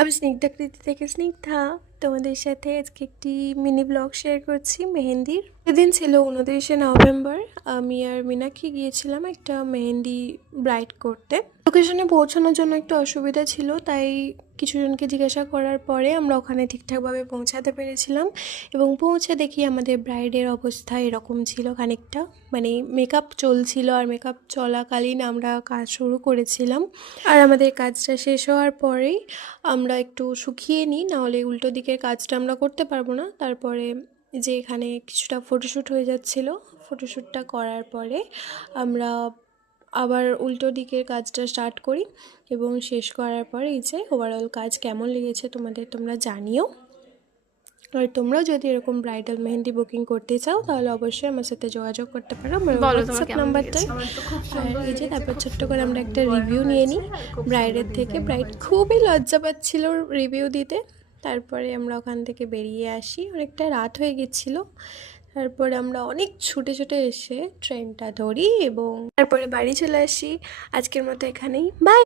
আমি স্নিগ্ধাকৃতি থেকে স্নিগ্ধা তোমাদের সাথে আজকে একটি মিনি ব্লগ শেয়ার করছি মেহেন্দির। এদিন ছিল 29শে নভেম্বর। আমি আর মীনাক্ষী গিয়েছিলাম একটা মেহেন্দি ব্রাইড করতে। লোকেশনে পৌঁছানোর জন্য একটু অসুবিধা ছিল, তাই কিছুজনকে জিজ্ঞাসা করার পরে আমরা ওখানে ঠিকঠাকভাবে পৌঁছাতে পেরেছিলাম। এবং পৌঁছে দেখি আমাদের ব্রাইডের অবস্থা এরকম ছিল খানিকটা, মানে মেকআপ চলছিল, আর মেকআপ চলাকালীন আমরা কাজ শুরু করেছিলাম। আর আমাদের কাজটা শেষ হওয়ার পরেই আমরা একটু শুকিয়ে নিই, নাহলে উল্টো দিকের কাজটা আমরা করতে পারবো না। তারপরে যে এখানে কিছুটা ফটোশ্যুট হয়ে যাচ্ছিলো, ফটোশ্যুটটা করার পরে আমরা আবার উল্টো দিকের কাজটা স্টার্ট করি এবং শেষ করার পরে এই যে ওভারঅল কাজ কেমন লেগেছে তোমরা জানিও। আর তোমরাও যদি এরকম ব্রাইডাল মেহেন্দি বুকিং করতে চাও তাহলে অবশ্যই আমার সাথে যোগাযোগ করতে পারো, আমার হোয়াটসঅ্যাপ নাম্বারটাই। আর এই যে তারপর ছোট্ট করে আমরা একটা রিভিউ নিয়ে নিই ব্রাইডের থেকে। ব্রাইড খুবই লজ্জা পাচ্ছিল রিভিউ দিতে। তারপরে আমরা ওখান থেকে বেরিয়ে আসি, অনেকটা রাত হয়ে গেছিলো। তারপরে আমরা অনেক ছুটে ছুটে এসে ট্রেনটা ধরি এবং তারপরে বাড়ি চলে আসি। আজকের মতো এখানেই, বাই।